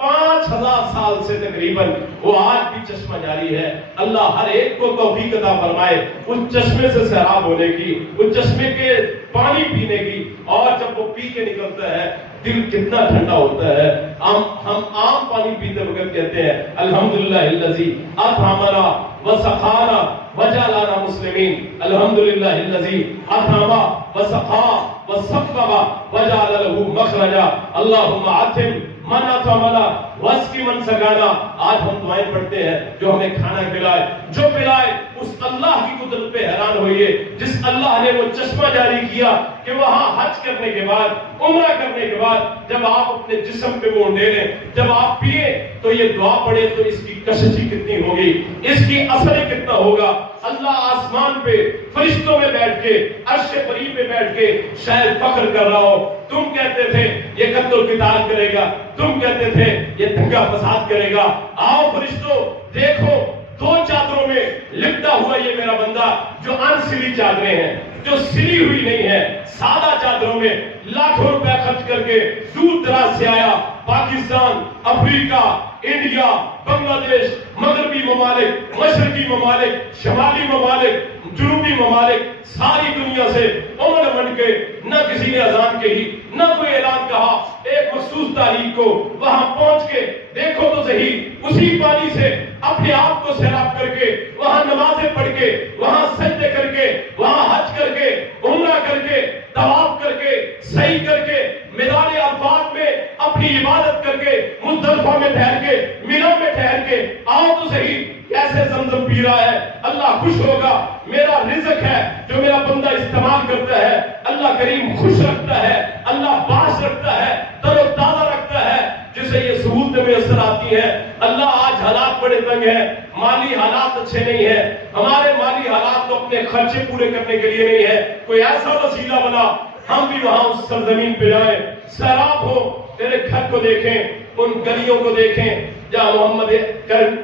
5,000 سال سے تقریباً وہ آج بھی چشمہ جاری ہے. اللہ ہر ایک کو توفیق عطا فرمائے اس چشمے سے سیراب ہونے کی, اس چشمے کے پانی پینے کی. اور جب وہ پی کے نکلتا ہے دل کتنا ٹھنڈا ہوتا ہے. ہم عام پانی پیتے وقت کہتے ہیں الحمدللہ الذی اطعمنا وسقانا وجعلنا مسلمین, الحمدللہ الذی اطعم وسقا وصفا وجعل له مخرجا, اللهم اطعم من اطعمنا واسقِ من سقانا. آج ہم دعائیں پڑھتے ہیں جو ہمیں کھانا کھلائے, جو پلائے. اس اللہ کی قدرت پہ حیران ہوئیے جس اللہ نے وہ چشمہ جاری کیا کہ وہاں حج کرنے کے بعد, عمرہ کرنے کے بعد جب آپ اپنے جسم پہ وہ ڈیریں, جب آپ پیئے تو یہ دعا پڑھے تو اس کی کششی کتنی ہوگی, اس کی اثر کتنا ہوگا. اللہ آسمان پہ فرشتوں میں بیٹھ کے عرش بری پہ بیٹھ کے شاید فخر کر رہا ہو. تم کہتے تھے یہ قتل و قتال کرے گا, تم کہتے تھے یہ دنگا فساد کرے گا. آؤ فرشتوں دیکھو 2 چادروں میں لپٹا ہوا یہ میرا بندہ جو ان سلی چادریں ہیں, جو سلی ہوئی نہیں ہے, سادہ چادروں میں لاکھوں روپے خرچ کر کے دور دراز سے آیا. پاکستان, افریقہ, انڈیا, بنگلہ دیش, مغربی ممالک, مشرقی ممالک, شمالی ممالک, جنوبی ممالک, ساری دنیا سے امن بن کے نہ کسی نے اذان کہی, نہ کوئی اعلان کہا. ایک مخصوص تاریخ کو وہاں پہنچ کے دیکھو تو صحیح اسی پانی سے اپنے آپ کو سیراب کر کے, وہاں نمازیں پڑھ کے, وہاں سجدے کر کے, وہاں حج کر کے, عمرہ کر کے, طواف کر کے, سعی کر کے, میدان عرفات میں اپنی عبادت کر کے, مزدلفہ میں ٹھہر کے, مینا میں ٹھہر کے. آؤ تو صحیح کیسے زمزم پی رہا ہے. اللہ خوش ہوگا, میرا رزق ہے جو میرا بندہ استعمال کرتا ہے. اللہ کریم خوش رکھتا ہے, اللہ باش رکھتا ہے, تر و تازہ رکھتا ہے جسے یہ سہولتیں میسر آتی ہیں. اللہ آج حالات بڑے تنگ ہیں, مالی حالات اچھے نہیں ہیں. ہمارے مالی حالات تو اپنے خرچے پورے کرنے کے لیے نہیں ہے. کوئی ایسا وسیلہ بنا ہم بھی وہاں اس سرزمین پہ جائیں, سیراب ہو, تیرے گھر کو دیکھیں, ان گلیوں کو دیکھیں جہاں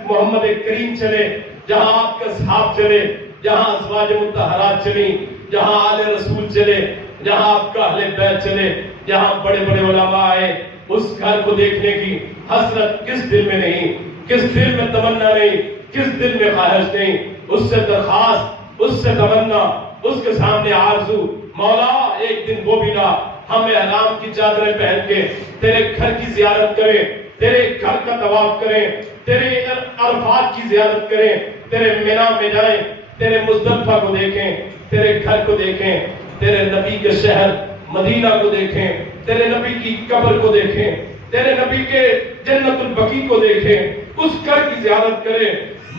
محمد کریم چلے, جہاں آپ کا صحاب چلے, جہاں ازواج مطہرات چلیں, جہاں آل رسول چلے, جہاں آپ کا اہل بیت چلے, جہاں بڑے بڑے علماء آئے. اس گھر کو دیکھنے کی حسرت کس دل میں نہیں, کس دل میں تمنا نہیں, کس دل میں خواہش نہیں. اس سے درخواست, اس سے تمنا, اس کے سامنے آرزو, مولا ایک دن وہ بھی نہ ہم احرام کی چادریں پہن کے تیرے گھر کی زیارت کریں, تیرے گھر کا طواف کریں, تیرے عرفات کی زیارت کریں, تیرے مینا میں جائیں, تیرے مزدلفہ کو دیکھیں, تیرے گھر کو دیکھیں, تیرے نبی کے شہر مدینہ کو دیکھیں, تیرے نبی کی قبر کو دیکھیں, تیرے نبی کے جنت البقیع کو دیکھیں, اس گھر کی زیارت کریں.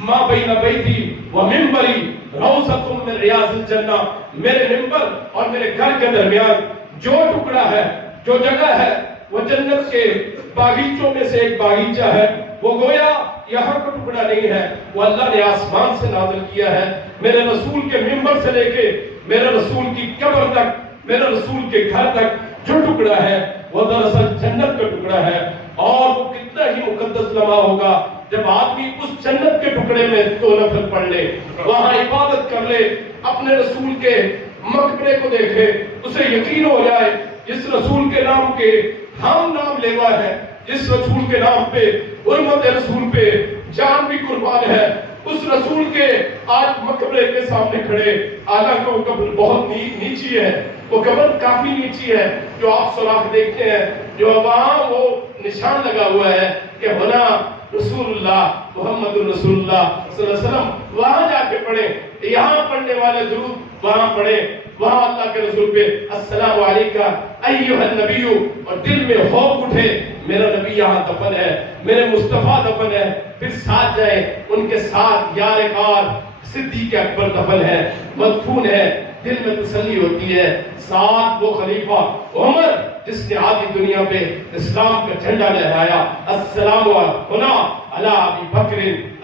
ما بین بیتی و منبری روضۃ من ریاض الجنہ, میرے منبر اور میرے گھر کے درمیان جو ٹکڑا ہے, جو جگہ ہے, وہ جنت کے باغیچوں میں سے ایک باغیچہ ہے. وہ گویا یہاں کا ٹکڑا نہیں ہے, وہ اللہ نے آسمان سے نازل کیا ہے. میرے رسول کے منبر سے لے کے میرے رسول کی قبر تک, میرے رسول کے گھر تک جو ٹکڑا ہے وہ دراصل جنت کا ٹکڑا ہے. اور وہ کتنا ہی مقدس لمحہ ہوگا جب آدمی اس جنت کے ٹکڑے میں 2 نفل پڑھ لے, وہاں عبادت کر لے, اپنے رسول کے مقبرے کو دیکھے, اسے یقین ہو جائے جس رسول کے نام کے ہم نام لیوا ہے, جس رسول کے نام پہ حرمت رسول پہ جان بھی قربان ہے, اس رسول کے آج مقبرے کے سامنے کھڑے. حالانکہ وہ قبر بہت نیچی ہے, وہ قبر کافی نیچی ہے, جو آپ سوراخ دیکھتے ہیں, جو وہاں وہ نشان لگا ہوا ہے کہ ہونا رسول اللہ محمد رسول اللہ صلی اللہ علیہ وسلم. وہاں جا کے پڑھیں, یہاں پڑھنے والے درود وہاں پڑھیں, وہاں اللہ کے رسول پہ السلام علیکہ ایھا النبی, اور دل میں خوف اٹھے میرا نبی یہاں دفن ہے, میرے مصطفیٰ دفن ہے. پھر ساتھ جائیں, ان کے ساتھ یار غار صدیق اکبر دفن ہے, مدفون ہے, دل میں تسلی ہوتی ہے. ساتھ وہ خلیفہ عمر جس نے آدھی دنیا پہ اسلام کا جھنڈا لہرایا, السلام ہونا علی ابی بکر,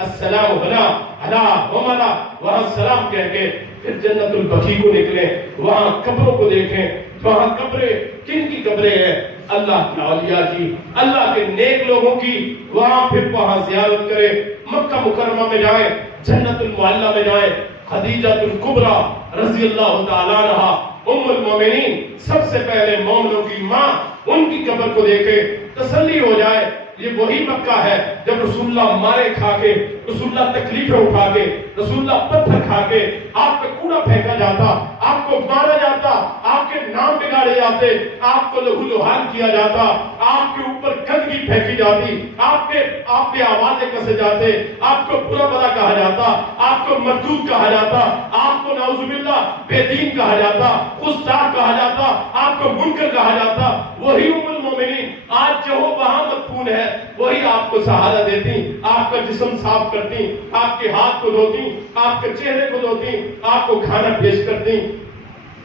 السلام ہونا علی عمر, وہاں سلام کہہ کے پھر جنت البقیع کو نکلیں, وہاں قبروں کو دیکھیں, وہاں قبریں کن کی قبریں ہیں؟ اللہ کے اولیاء کی، اللہ کے نیک لوگوں کی، وہاں پھر وہاں زیارت کریں، مکہ مکرمہ میں جائیں، جنت المعلی میں جائیں، خدیجہ الکبریٰ رضی اللہ تعالیٰ عنہا ام المومنین، سب سے پہلے مومنوں کی ماں، ان کی قبر کو دیکھیں، تسلی ہو جائے۔ یہ وہی مکہ ہے جب رسول اللہ مارے کھا کے، رسول اللہ تکلیفیں اٹھا کے، رسول اللہ پتھر کھا کے، آپ پہ کوڑا پھینکا جاتا، آپ کو مارا جاتا، آپ کے نام بگاڑے جاتے، آپ کو لہو لہان کیا جاتا، آپ کے اوپر گندگی پھینکی جاتی، آپ پہ آوازیں کسے جاتے، آپ کو برا بلا کہا جاتا، آپ کو مردود کہا جاتا، آپ کو نعوذ باللہ بے دین کہا جاتا، گستاخ کہا جاتا، آپ کو منکر کہا جاتا، وہی ام المومنین آج جو وہاں مدفون ہے، وہی آپ کو سہارا دیتی، آپ کا جسم صاف کرتی، آپ کے ہاتھ کو دھوتی، آپ کے چہرے کو دھوتی، آپ کو کھانا پیش کرتی،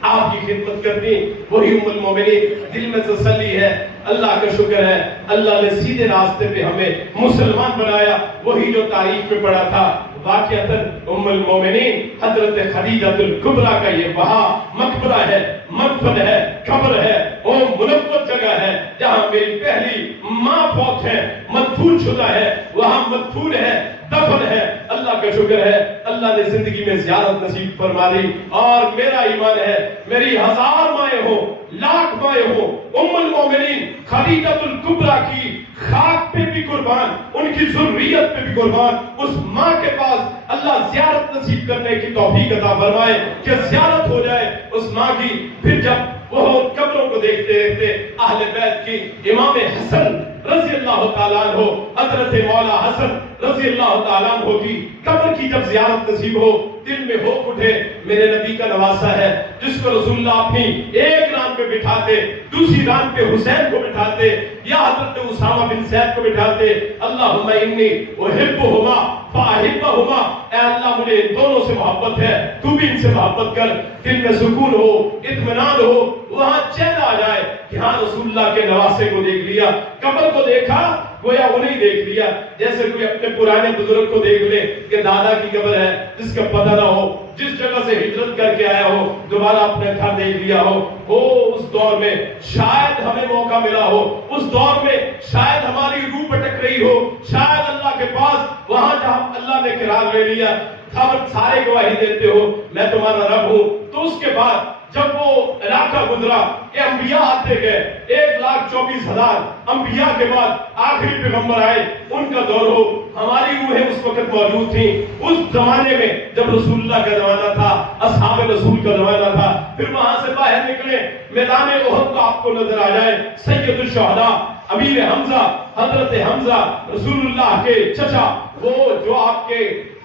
آپ کی خدمت کرتی، وہی ام المومنین۔ دل میں تسلی ہے، اللہ کا شکر ہے، اللہ نے سیدھے راستے پہ ہمیں مسلمان بنایا، وہی جو تاریخ میں پڑھا تھا۔ واقعتاً ام المومنین حضرت خدیجہ الکبریٰ کا یہ وہاں مقبرہ ہے، مدفن ہے، قبر ہے، وہ منور جگہ ہے جہاں میری پہلی ماں فوت ہے، مدفون شدہ ہے، وہاں مدفون ہے، دفن ہے۔ اللہ کا شکر ہے، اللہ نے زندگی میں زیارت نصیب فرما دی، اور میرا ایمان ہے میری 1000 مائیں ہوں، لاکھ مائیں ہوں، ام المومنین خدیجہ الکبریٰ کی خاک پہ بھی قربان، ان کی ذریت پہ بھی قربان، اس ماں کے پاس اللہ زیارت نصیب کرنے کی توفیق عطا فرمائے کہ زیارت ہو جائے اس ماں کی۔ پھر جب وہ قبروں کو دیکھتے دیکھتے اہل بیت کی امام حسن رضی اللہ تعالیٰ عنہ، حضرت مولا حسن رضی اللہ تعالیٰ عنہ کی قبر کی جب زیارت نصیب ہو، دل میں ہوپ اٹھے میرے نبی کا نواسا ہے جس کو رسول اللہ اپنی ایک ران پہ بٹھاتے، دوسری ران پہ حسین کو بٹھاتے، یا حضرت اسامہ بن زید کو بٹھاتے، اللہم انی احبہما فاحبہما، اے اللہ مجھے ان دونوں سے محبت ہے، تو بھی ان سے محبت کر، دل میں سکون ہو، اطمینان ہو، وہاں چین آ جائے کہ ہاں رسول اللہ کے نواسے کو دیکھ لیا، قبر کو دیکھا گویا انہیں دیکھ لیا، جیسے کوئی اپنے پرانے بزرگ کو دیکھ لے کہ دادا کی قبر ہے جس کا پتہ نہ ہو، جس جگہ سے ہجرت کر کے آیا ہو، دوبارہ اپنے گھر دیکھ لیا ہو اس دور میں شاید ہمیں موقع ملا ہو، اس دور میں شاید ہماری روح پٹک رہی ہو، شاید اللہ کے پاس وہاں جہاں اللہ نے قرار لے لیا، خبر سارے گواہی دیتے ہو میں تمہارا رب ہوں، تو اس کے بعد جب وہ علاقہ گزرا کہ انبیاء آتے گئے، 1,24,000 انبیاء کے بعد آخری پیغمبر آئے، ان کا دور ہو، ہماری روحیں اس وقت موجود تھیں۔ اس زمانے میں جب رسول اللہ کا زمانہ تھا، اصحاب رسول کا زمانہ تھا، پھر وہاں سے باہر نکلے، میدان احد کا آپ کو نظر آ جائے، سید الشہداء امیر حمزہ، حضرت حمزہ رسول اللہ کے چچا،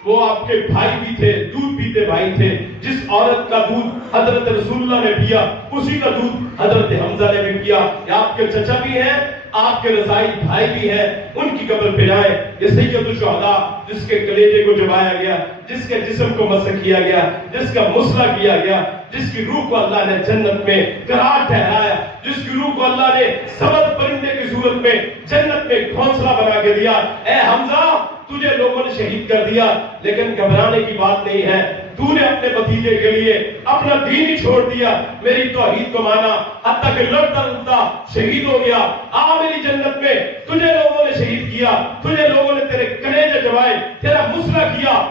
وہ آپ کے بھائی بھی تھے، دودھ پیتے بھائی تھے، جس عورت کا دودھ حضرت رسول اللہ نے پیا اسی کا دودھ حضرت حمزہ نے بھی پیا، یہ آپ کے چچا بھی ہیں، آپ کے رضائی بھائی بھی ہیں، ان کی قبر پہ جائیں۔ یہ سید الشہداء جس کے کلیجے کو جبایا گیا، جس کے جسم کو مسح کیا گیا، جس کا مسئلہ کیا گیا، جس کی روح کو اللہ نے جنت میں قرار ٹھہرایا، جس کی روح کو اللہ نے سبز پرندے کی صورت میں جنت میں گھونسلہ بنا کے دیا، اے حمزہ تجھے لوگوں نے شہید کر دیا لیکن گھبرانے کی بات نہیں ہے، تو نے اپنے بھتیجے کے لیے اپنا دین ہی چھوڑ دیا، میری توحید کو مانا، حتیٰ کہ لڑتا لڑتا شہید ہو گیا، آ میری جنت میں، تجھے لوگوں نے شہید کیا، تجھے لوگوں نے تیرے کلیجے جبائے، تیرا مسئلہ کیا،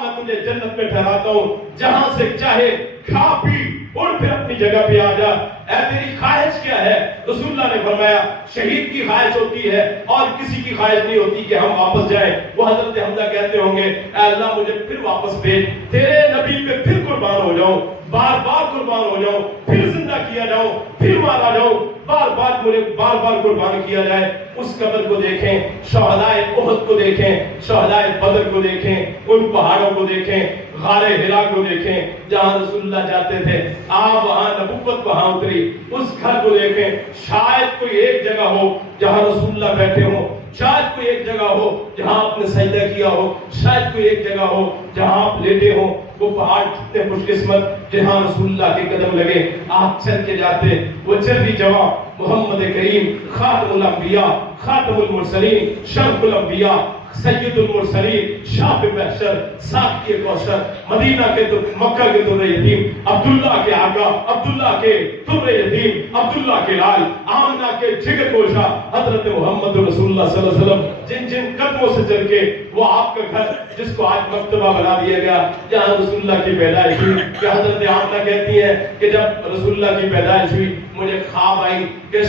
میں تجھے جنت میں ٹھہراتا ہوں، جہاں سے چاہے کھا پی اور پھر اپنی جگہ پہ آ جا، اے تیری خواہش کیا ہے؟ رسول اللہ نے فرمایا شہید کی خواہش ہوتی ہے اور کسی کی خواہش نہیں ہوتی کہ ہم واپس جائیں۔ وہ حضرت حمزہ کہتے ہوں گے اے اللہ مجھے پھر واپس بھیج، تیرے نبی پہ پھر قربان ہو جاؤں، بار بار قربان ہو جاؤں، پھر زندہ کیا جاؤں، پھر مارا جاؤں، بار بار قربان کیا جائے۔ اس قبر کو دیکھیں، شہدائے احد کو دیکھیں، شہدائے بدر کو دیکھیں، ان پہاڑوں کو دیکھیں، غار ہرا کو دیکھیں جہاں رسول اللہ جاتے تھے، آپ وہاں نبوت وہاں اتری، اس گھر کو دیکھیں، شاید کوئی ایک جگہ ہو جہاں رسول اللہ بیٹھے ہوں، شاید کوئی ایک جگہ ہو جہاں آپ نے سجدہ کیا ہو، شاید کوئی ایک جگہ ہو جہاں آپ لیٹے ہوں، وہ پہاڑ کتنے خوش قسمت جہاں رسول اللہ کے قدم لگے آپ چل کے جاتے، وہ چل بھی جواب محمد کریم خاتم الانبیاء خاتم المرسلین شرف الانبیاء سید المرسلین شاہ محشر ساقی کوثر مدینہ کے مکہ کے در یتیم عبداللہ کے آقا عبداللہ کے در یتیم عبداللہ کے لال آمنہ کے جگر گوشہ حضرت محمد رسول اللہ صلی اللہ علیہ وسلم جن جن قدموں سے چل کے وہ آپ کا گھر جس کو آج مکتبہ بنا دیا گیا جہاں رسول اللہ کی پیدائش ہوئی کہ حضرت آمنہ کہتی ہے کہ جب رسول اللہ کی پیدائش ہوئی مجھے خواب آئی کہ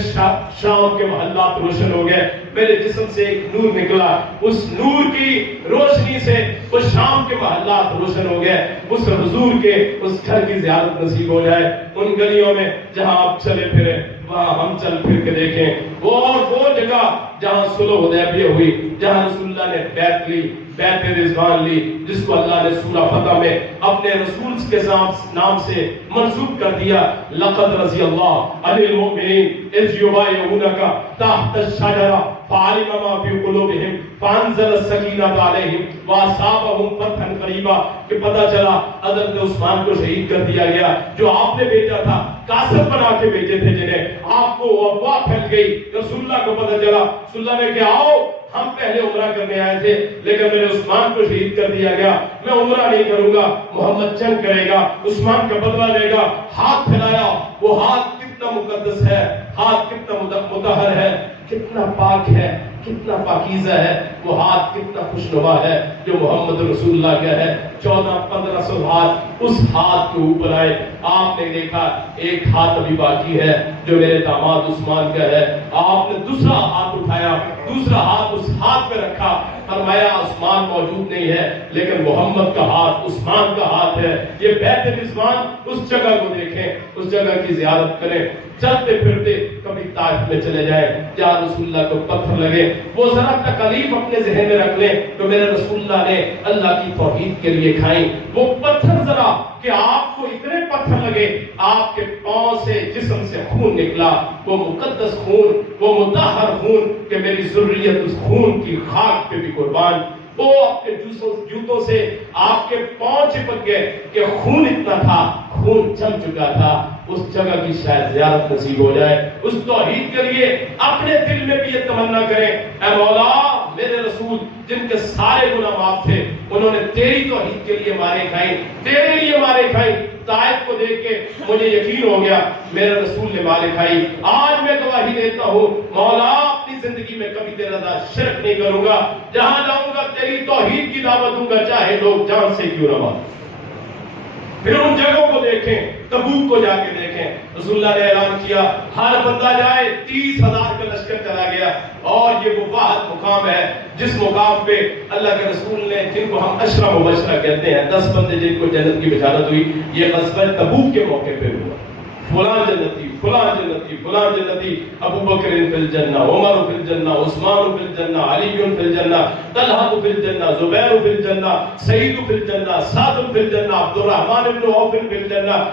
شام کے محلات روشن ہو گئے، میرے جسم سے ایک نور نکلا، اس نور کی روشنی سے وہ شام کے محلات روشن ہو گئے، اس حضور کے اس گھر کی زیارت نصیب ہو جائے، ان گلیوں میں جہاں آپ چلے پھرے وہاں ہم چل پھر کے دیکھیں، وہ جگہ جہاں صلح حدیبیہ ہوئی، جہاں رسول اللہ نے بیعت لی، بیعت رضوان لی، جس کو اللہ نے سورہ فتح میں اپنے رسول کے نام سے منسوب کر دیا، لقد رضی اللہ عن المؤمنین اذ یبایعونک تحت الشجرہ فعلم ما فی قلوبہم فانزل السکینۃ علیہم واصابہم فتحا قریبا، کہ پتہ چلا حضرت عثمان کو شہید کر دیا گیا جو آپ نے بھیجا تھا، قاصد بنا کے بھیجے تھے جنہیں، آپ کو افواہ پھیل گئی، رسول اللہ کو پتہ چلا، رسول اللہ نے کہا آؤ ہم پہلے عمرہ کرنے آئے تھے لیکن میرے عثمان کو شہید کر دیا گیا، میں عمرہ نہیں کروں گا، محمد جنگ کرے گا، عثمان کا بدلہ لے گا، ہاتھ پھیلایا، وہ ہاتھ کتنا مقدس ہے، ہاتھ کتنا مطہر ہے، کتنا پاک ہے، کتنا پاکیزہ ہے، وہ ہاتھ کتنا خوشنما ہے جو محمد رسول اللہ کا ہے، 1400-1500 ہاتھ اس ہاتھ کے اوپر آئے، آپ نے دیکھا ایک ہاتھ ابھی باقی ہے جو میرے داماد عثمان کا ہے، آپ نے دوسرا ہاتھ اٹھایا، دوسرا ہاتھ اس ہاتھ پہ رکھا، فرمایا عثمان موجود نہیں ہے لیکن محمد کا ہاتھ عثمان کا ہاتھ ہے، یہ بیعت رضوان، اس جگہ کو دیکھیں، اس جگہ کی زیارت کریں، چلتے پھرتے کبھی طائف میں چلے جائیں جہاں رسول اللہ کو پتھر لگے، وہ ذرا تکلیف اپنے ذہن میں رکھ لیں تو میرے رسول اللہ نے اللہ کی توحید کے لیے کھائیں، وہ پتھر ذرا کہ آپ کو اتنے پتھر لگے، آپ کے پاؤں سے جسم سے خون نکلا، وہ مقدس خون، وہ مطہر خون کہ میری ذریت اس خون کی خاک پہ بھی قربان، وہ آپ کے جوتوں سے آپ کے پاؤں چپک گئے کہ خون اتنا تھا، خون جم چکا تھا، اس جگہ کی شاید زیارت نصیب ہو جائے، اس توحید کے لیے اپنے دل میں بھی یہ تمنا کریں، اے مولا میرے رسول جن کے سارے گناہ معاف تھے انہوں نے تیری توحید کے لیے مارے کھائیں، تیرے لیے مارے کھائیں، طائف کو دیکھ کے مجھے یقین ہو گیا میرے رسول نے مارے کھائی، آج میں گواہی دیتا ہوں مولا اپنی زندگی میں کبھی تیرا ساتھ شرک نہیں کروں گا، جہاں جاؤں گا تیری توحید کی دعوت دوں گا چاہے لوگ جان سے کیوں نہ ماریں۔ پھر ان جگہوں کو دیکھیں، تبوک کو جا کے دیکھیں، رسول اللہ نے اعلان کیا ہر بندہ جائے، 30,000 کا لشکر چلا گیا، اور یہ وہ واحد مقام ہے جس مقام پہ اللہ کے رسول نے جن کو ہم عشرہ مبشرہ کہتے ہیں، 10 بندے جن کو جنت کی بشارت ہوئی، یہ غزوہ تبوک کے موقع پہ ہوا، فلاں جنتی فلاں جنتی فلاں جنتی، ابو بکر فی الجنہ، عمر فی الجنہ، عثمان فی الجنہ، علی فی الجنہ، طلحہ فی الجنہ، زبیر فی الجنہ، سعید فی الجنہ، سعد فی الجنہ، عبد الرحمن بن عوف فی الجنہ،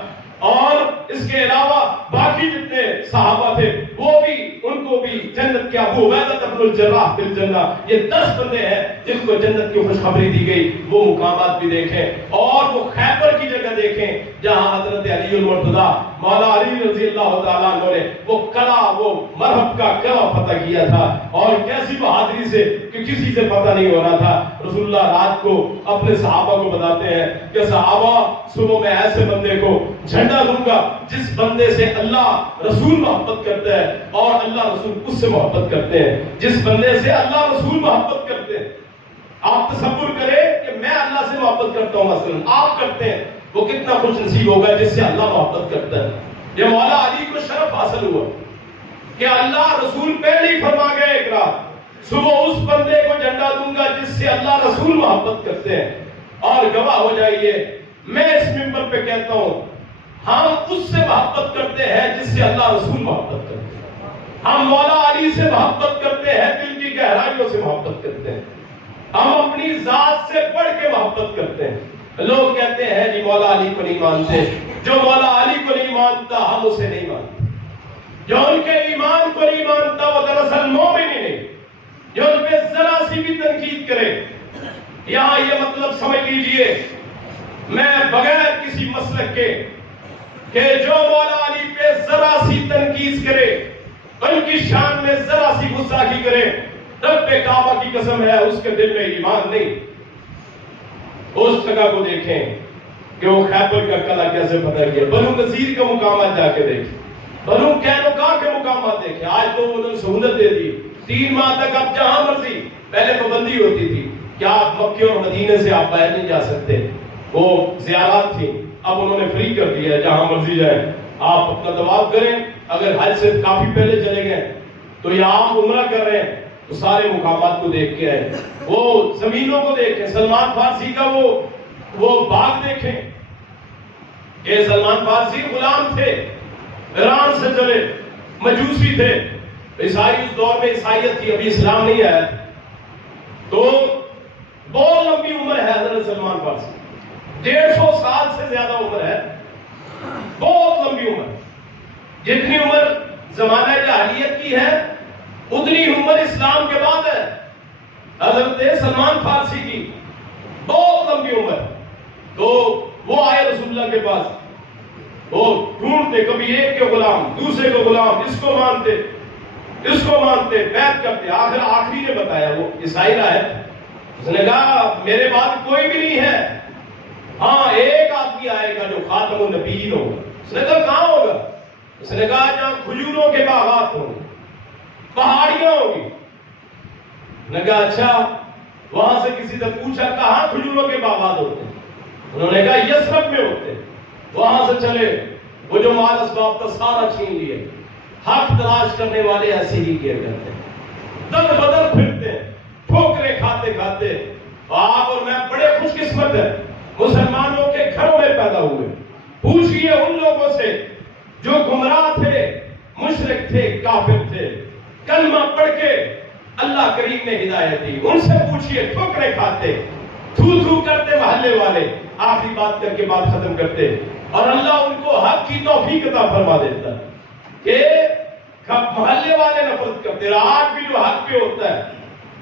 اور اس کے علاوہ باقی جتنے صحابہ تھے وہ بھی، ان کو بھی جنت کے، ابو عبیدہ بن الجراح فی الجنہ، یہ 10 بندے ہیں جن کو جنت کی خوشخبری دی گئی، وہ مقامات بھی دیکھیں، اور وہ خیبر کی جگہ دیکھیں جہاں حضرت علی المرتضیٰ مولا علی رضی اللہ تعالیٰ عنہ نے وہ قلعہ، وہ مرحب کا قلعہ فتح کیا تھا، اور کیسی بہادری سے کہ کسی سے پتہ نہیں ہو رہا تھا، رسول اللہ رات کو اپنے صحابہ کو بتاتے ہیں کہ صحابہ صبح میں ایسے بندے کو جھنڈا دوں گا جس بندے سے اللہ رسول محبت کرتا ہے اور اللہ رسول اس سے محبت کرتے ہیں، جس بندے سے اللہ رسول محبت کرتے ہیں، آپ تصور کریں کہ میں اللہ سے محبت کرتا ہوں، مثلا آپ کرتے ہیں، وہ کتنا خوش نصیب ہوگا جس سے اللہ محبت کرتا ہے۔ یہ مولا علی کو شرف حاصل ہوا کہ اللہ رسول پہلے ہی فرما گئے ایک رات، صبح اس بندے کو جھنڈا دوں گا جس سے اللہ رسول محبت کرتے ہیں، اور گواہ ہو جائیے میں اس منبر پہ کہتا ہوں ہم اس سے محبت کرتے ہیں جس سے اللہ رسول محبت کرتے ہیں، ہم مولا علی سے محبت کرتے ہیں، دل کی گہرائیوں سے محبت کرتے ہیں، ہم اپنی ذات سے بڑھ کے محبت کرتے ہیں۔ لوگ کہتے ہیں جی مولا علی کو نہیں مانتے، جو مولا علی کو نہیں مانتا ہم اسے نہیں مانتے، جو ان کے ایمان کو نہیں مانتا وہ دراصل مومن ہی نہیں، جو ان پہ ذرا سی بھی تنقید کرے، یہاں یہ مطلب سمجھ لیجئے میں بغیر کسی مسلک کے کہ جو مولا علی پہ ذرا سی تنقید کرے، ان کی شان میں ذرا سی گستاخی کرے، رب کعبہ کی قسم ہے اس کے دل میں ایمان نہیں۔ اس جگہ کو دیکھیں کہ وہ خیبر کا قلعہ کیسے فتح کیا، بنو نذیر کے مقامات جا کے دیکھیں، بنو قینقاع کے مقامات دیکھیں۔ آج تو انہوں نے سہولت دے دی، 3 ماہ تک آپ جہاں مرضی، پہلے پابندی ہوتی تھی کہ آپ مکے اور مدینے سے آپ باہر نہیں جا سکتے، وہ زیارات تھی، اب انہوں نے فری کر دیا ہے، جہاں مرضی جائیں آپ اپنا طواف کریں۔ اگر حج سے کافی پہلے چلے گئے تو یا آپ عمرہ کر رہے ہیں تو سارے مقامات کو دیکھ کے آئے، وہ زمینوں کو دیکھیں، سلمان فارسی کا وہ باغ دیکھیں کہ سلمان فارسی غلام تھے، ایران سے چلے، مجوسی تھے، عیسائی اس دور میں عیسائیت تھی، ابھی اسلام نہیں آیا، تو بہت لمبی عمر ہے حضرت سلمان فارسی، 150 سال سے زیادہ عمر ہے، بہت لمبی عمر، جتنی عمر زمانہ جاہلیت کی ہے اتنی عمر اسلام کے بعد ہے حضرت سلمان فارسی کی، بہت لمبی عمر۔ تو وہ آئے رسول اللہ کے پاس، وہ ڈھونڈتے، کبھی ایک کے غلام، دوسرے کو غلام، اس کو مانتے، بیعت کرتے، آخری نے بتایا، وہ عیسائی راہب، اس نے کہا میرے بعد کوئی بھی نہیں ہے، ہاں ایک آدمی آئے گا جو خاتم النبیین ہوگا۔ اس نے کہا کہاں ہوگا؟ اس نے کہا جہاں کھجوروں کے باغات ہوں گے، پہاڑیاں ہوں گی۔ نے کہا اچھا، وہاں سے کسی سے پوچھا کہاں کھجوروں کے باغات ہوتے ہیں؟ انہوں نے کہا یثرب میں ہوتے ہیں۔ وہاں سے چلے، وہ جو مال اسباب تھا سارا چھین لیے۔ حق تلاش کرنے والے ایسے ہی کیا کرتے ہیں، در بدر پھرتے ہیں، ٹھوکریں کھاتے کھاتے۔ آپ اور میں بڑے خوش قسمت ہیں، مسلمانوں کے گھروں میں پیدا ہوئے۔ پوچھئے ان لوگوں سے جو گمراہ تھے، مشرک تھے، کافر تھے، کلمہ پڑھ کے اللہ کریم نے ہدایت دی، ان سے پوچھئے، ٹھوکریں کھاتے، تھو کرتے محلے والے، آخری بات کر کے بات ختم کرتے، اور اللہ ان کو حق کی توفیق عطا فرما دیتا کہ محلے والے نفرت کرتے، آج بھی جو حق پہ ہوتا ہے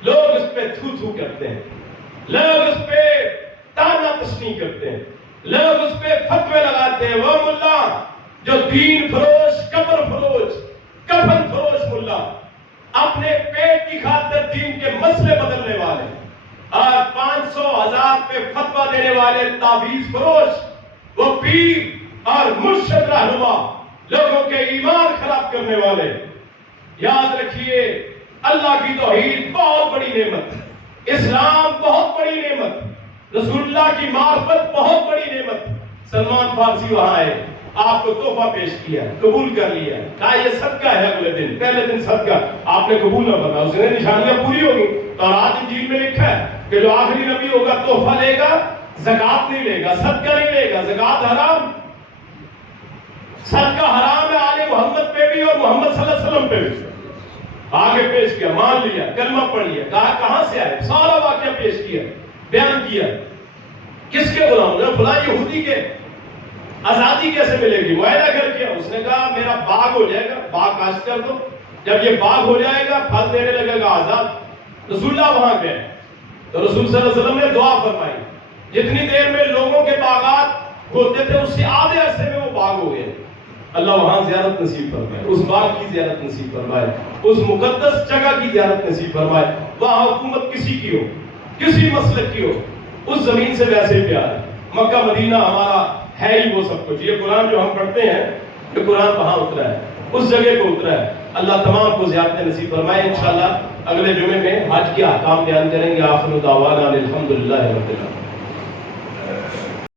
لوگ اس پہ تھو کرتے ہیں، لوگ اس پہ تانا تشنی کرتے ہیں، لوگ اس پہ فتوے لگاتے ہیں۔ وہ ملا جو دین فروش، قبر فروش، کفن فروش ملا، اپنے پیٹ کی خاطر دین کے مسئلے بدلنے والے، اور 500,000 پہ فتوہ دینے والے تعویذ فروش، وہ پیر اور مرشد رہنما، لوگوں کے ایمان خراب کرنے والے۔ یاد رکھیے اللہ کی توحید بہت بڑی نعمت، اسلام بہت بڑی نعمت، رسول اللہ کی معرفت بہت بڑی نعمت۔ سلمان فارسی وہاں آئے، آپ کو تحفہ پیش کیا، قبول کر لیا، کہا یہ صدقہ ہے، اگلے دن پہلے دن صدقہ، آپ نے قبول نہ کرنا، اس نے نشانیاں پوری ہوگی۔ اور آج انجیل میں لکھا ہے کہ جو آخری نبی ہوگا تحفہ لے گا، زکات نہیں لے گا، صدقہ نہیں لے گا، زکات حرام، صدقہ حرام ہے آل محمد پہ بھی اور محمد صلی اللہ علیہ وسلم پہ بھی۔ آگے پیش کیا، مان لیا، کلمہ پڑھ لیا، کہا کہاں سے آئے، سارا واقعہ پیش کیا، بیان کیا، کس کے غلام نے، فلاں یہودی کے، آزادی کیسے ملے گی، معاہدہ کر کیا۔ اس نے کہا میرا باغ ہو جائے گا، باغ کاشت کر دو، جب یہ باغ ہو جائے گا پھل دینے لگے گا آزاد۔ رسول اللہ وہاں گئے تو رسول صلی اللہ علیہ وسلم نے دعا فرمائی، جتنی دیر میں لوگوں کے باغات ہوتے تھے اس سے آدھے عرصے میں وہ باغ ہو گئے۔ اللہ وہاں زیارت نصیب فرمائے، اس باغ کی زیارت نصیب فرمائے، اس مقدس جگہ کی زیارت نصیب فرمائے۔ وہاں حکومت کسی کی ہو، کسی مسلک کی ہو، اس زمین سے ویسے پیار ہے۔ مکہ مدینہ ہمارا ہے ہی وہ سب کچھ۔ یہ قرآن جو ہم پڑھتے ہیں، یہ قرآن وہاں اترا ہے، اس جگہ کو اترا ہے۔ اللہ تمام کو زیارت نصیب فرمائے۔ انشاءاللہ اگلے جمعے میں حج کے احکام بیان کریں گے۔ آخر دعوانا الحمدللہ رب العالمین۔